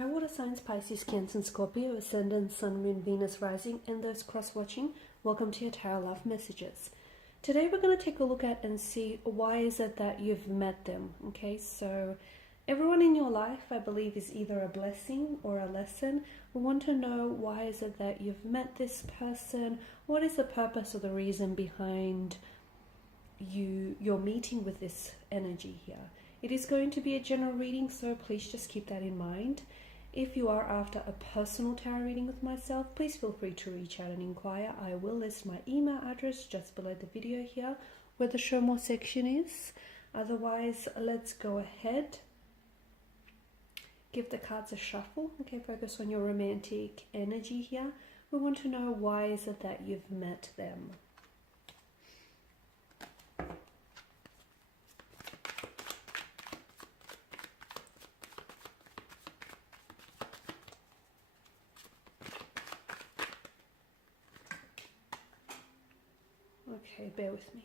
Hi, water signs, Pisces, Cancer, and Scorpio, Ascendant, Sun, Moon, Venus, Rising, and those cross-watching. Welcome to your Tarot Love Messages. Today we're going to take a look at and see why is it that you've met them. Okay, so everyone in your life, I believe, is either a blessing or a lesson. We want to know why is it that you've met this person. What is the purpose or the reason behind your meeting with this energy here? It is going to be a general reading, so please just keep that in mind. If you are after a personal tarot reading with myself, please feel free to reach out and inquire. I will list my email address just below the video here where the show more section is. Otherwise, let's go ahead. Give the cards a shuffle. Okay, focus on your romantic energy here. We want to know why is it that you've met them. Okay, bear with me.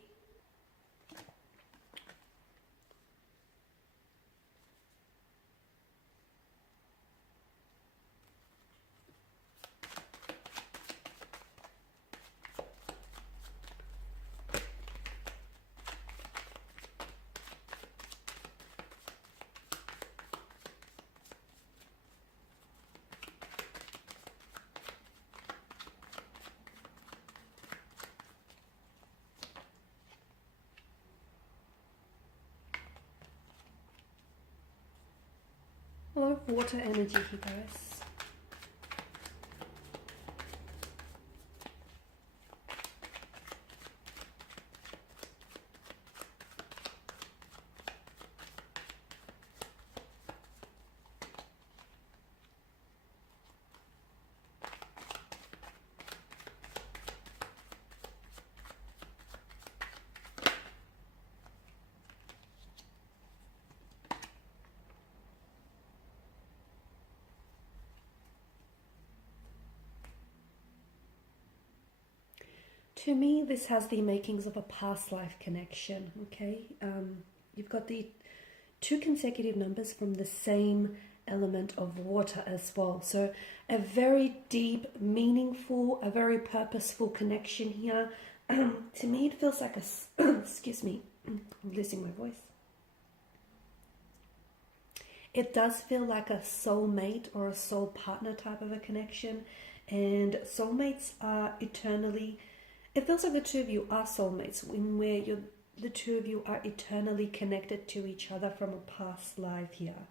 A lot of water energy here, guys. To me, this has the makings of a past life connection, okay? You've got the two consecutive numbers from the same element of water as well. So a very deep, meaningful, a very purposeful connection here. To me, it feels like a... excuse me, I'm losing my voice. It does feel like a soulmate or a soul partner type of a connection. And soulmates are eternally... It feels like the two of you are soulmates, where the two of you are eternally connected to each other from a past life here,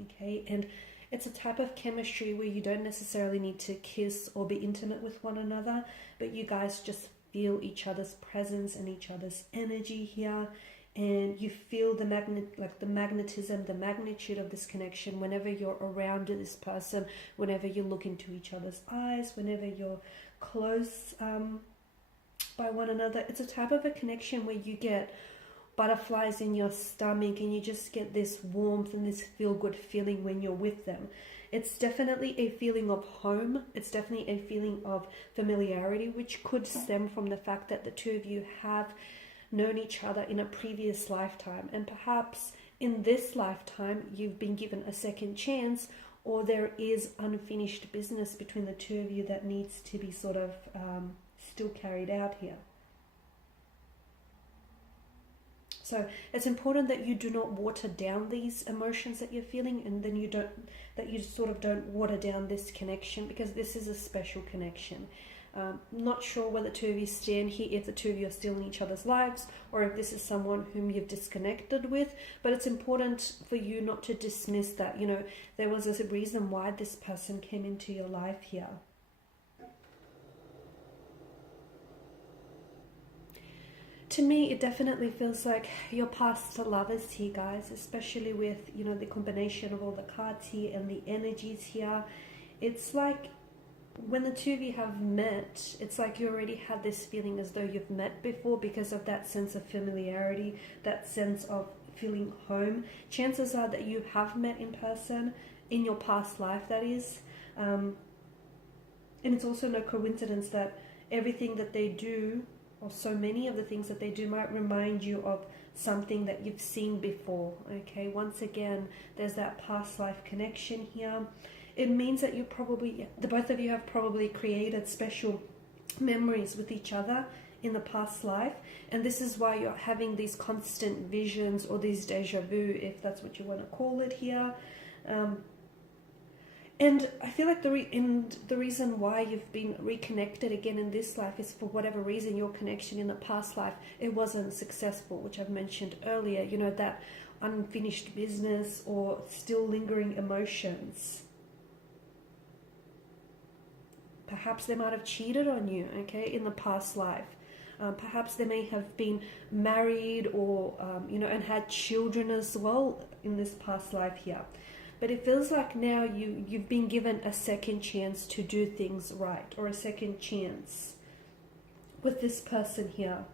okay? And it's a type of chemistry where you don't necessarily need to kiss or be intimate with one another, but you guys just feel each other's presence and each other's energy here, and you feel the magnetism, the magnitude of this connection whenever you're around this person, whenever you look into each other's eyes, whenever you're close by one another. It's a type of a connection where you get butterflies in your stomach and you just get this warmth and this feel-good feeling when you're with them. It's definitely a feeling of home. It's definitely a feeling of familiarity, which could stem from the fact that the two of you have known each other in a previous lifetime, and perhaps in this lifetime you've been given a second chance, or there is unfinished business between the two of you that needs to be sort of still carried out here. So it's important that you do not water down these emotions that you're feeling, and then you sort of don't water down this connection, because this is a special connection. Not sure where the two of you stand here, if the two of you are still in each other's lives, or if this is someone whom you've disconnected with, but it's important for you not to dismiss that. You know, there was a reason why this person came into your life here. To me, it definitely feels like your past lovers here, guys, especially with, you know, the combination of all the cards here and the energies here. It's like when the two of you have met, it's like you already had this feeling as though you've met before, because of that sense of familiarity, that sense of feeling home. Chances are that you have met in person in your past life, that is. And it's also no coincidence that everything that they do, or so many of the things that they do, might remind you of something that you've seen before. Okay, once again, there's that past life connection here. it means that you probably, the both of you have probably created special memories with each other in the past life, and this is why you're having these constant visions or these deja vu, if that's what you want to call it here. And I feel like the reason why you've been reconnected again in this life is for whatever reason your connection in the past life, it wasn't successful, which I've mentioned earlier, you know, that unfinished business or still lingering emotions. Perhaps they might have cheated on you, okay, in the past life. Perhaps they may have been married or, you know, and had children as well in this past life here. But it feels like now you've been given a second chance to do things right, or a second chance with this person here.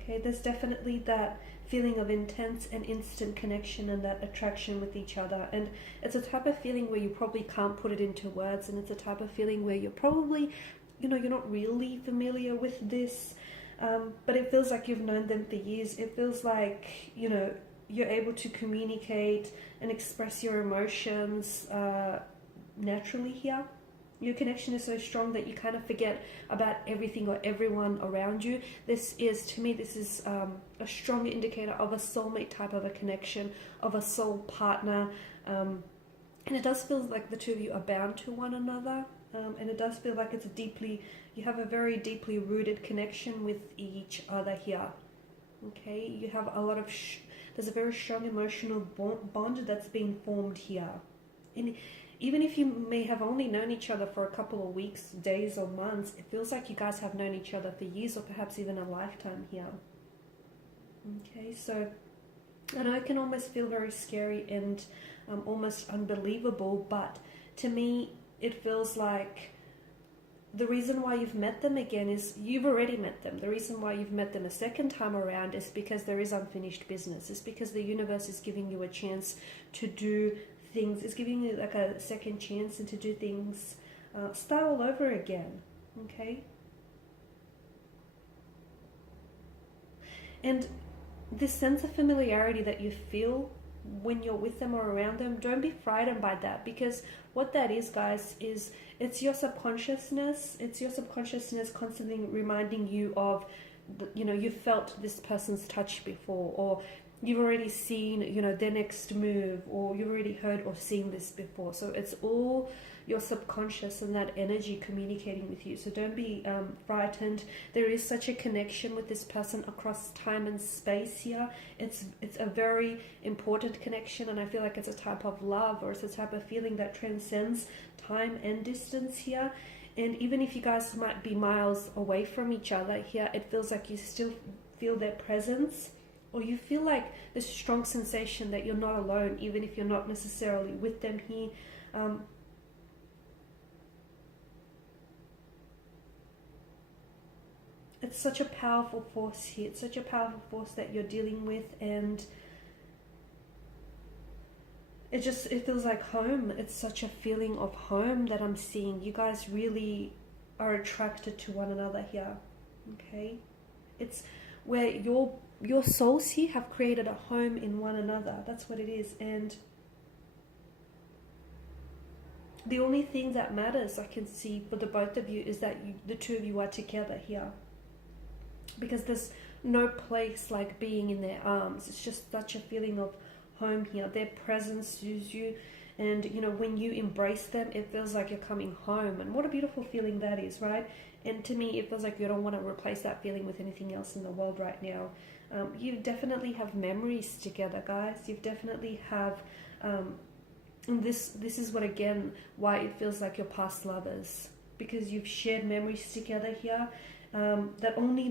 Okay, there's definitely that feeling of intense and instant connection and that attraction with each other. And it's a type of feeling where you probably can't put it into words, and it's a type of feeling where you're probably, you know, you're not really familiar with this. But it feels like you've known them for years. It feels like, you know, you're able to communicate and express your emotions naturally here. Your connection is so strong that you kind of forget about everything or everyone around you. This is, to me, this is a strong indicator of a soulmate type of a connection, of a soul partner. And it does feel like the two of you are bound to one another. And it does feel like it's you have a very deeply rooted connection with each other here. Okay, you have a lot of, there's a very strong emotional bond that's being formed here. And even if you may have only known each other for a couple of weeks, days or months, it feels like you guys have known each other for years or perhaps even a lifetime here. Okay, so I know it can almost feel very scary and almost unbelievable, but to me, it feels like the reason why you've met them again is you've already met them. The reason why you've met them a second time around is because there is unfinished business. It's because the universe is giving you a chance to do things. It's giving you like a second chance and to do things, start all over again. Okay? And this sense of familiarity that you feel when you're with them or around them, don't be frightened by that, because what that is, guys, is it's your subconsciousness. It's your subconsciousness constantly reminding you of, you know, you felt this person's touch before, or you've already seen, you know, their next move, or you've already heard or seen this before. So it's all your subconscious and that energy communicating with you. So don't be frightened. There is such a connection with this person across time and space here. It's a very important connection, and I feel like it's a type of love, or it's a type of feeling that transcends time and distance here. And even if you guys might be miles away from each other here, it feels like you still feel their presence, or you feel like this strong sensation that you're not alone, even if you're not necessarily with them here. It's such a powerful force here. It's such a powerful force that you're dealing with, and it feels like home. It's such a feeling of home that I'm seeing. You guys really are attracted to one another here. Okay? It's where your souls here have created a home in one another. That's what it is. And the only thing that matters, I can see, for the both of you is that the two of you are together here. Because there's no place like being in their arms. It's just such a feeling of home here. Their presence soothes you, and you know, when you embrace them, it feels like you're coming home. And what a beautiful feeling that is, right? And to me, it feels like you don't want to replace that feeling with anything else in the world right now. You definitely have memories together, guys. You definitely have, and this is what, again, why it feels like your past lovers, because you've shared memories together here. That only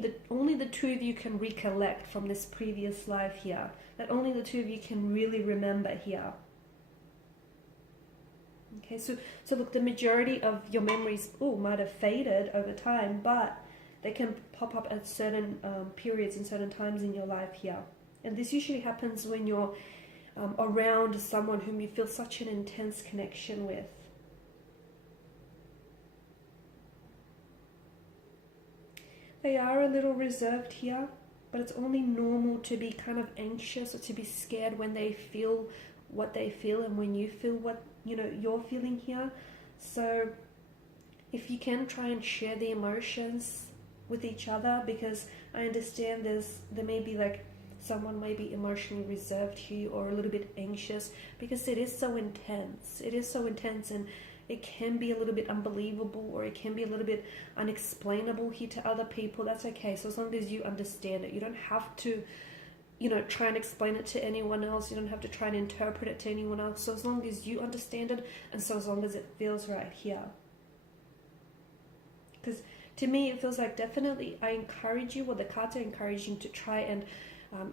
the two of you can recollect from this previous life here. That only the two of you can really remember here. Okay, so look, the majority of your memories might have faded over time, but they can pop up at certain periods and certain times in your life here. And this usually happens when you're around someone whom you feel such an intense connection with. They are a little reserved here. but it's only normal to be kind of anxious or to be scared when they feel what they feel and when you feel what, you know, you're feeling here. So if you can, try and share the emotions with each other, because I understand there may be like someone may be emotionally reserved here or a little bit anxious, because it is so intense. It is so intense, and it can be a little bit unbelievable, or it can be a little bit unexplainable here to other people. That's okay. So as long as you understand it, you don't have to, you know, try and explain it to anyone else. You don't have to try and interpret it to anyone else. So as long as you understand it, and so as long as it feels right here. Because to me, it feels like definitely I encourage you, or the cards are encouraging to try and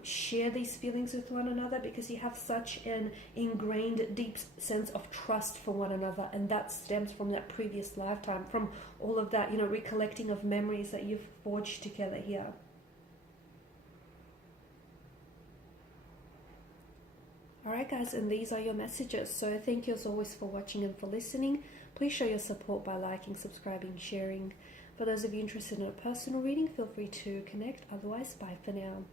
share these feelings with one another, because you have such an ingrained deep sense of trust for one another, and that stems from that previous lifetime, from all of that, you know, recollecting of memories that you've forged together here. Alright guys, and these are your messages. So thank you as always for watching and for listening. Please show your support by liking, subscribing, sharing. For those of you interested in a personal reading, feel free to connect. Otherwise, bye for now.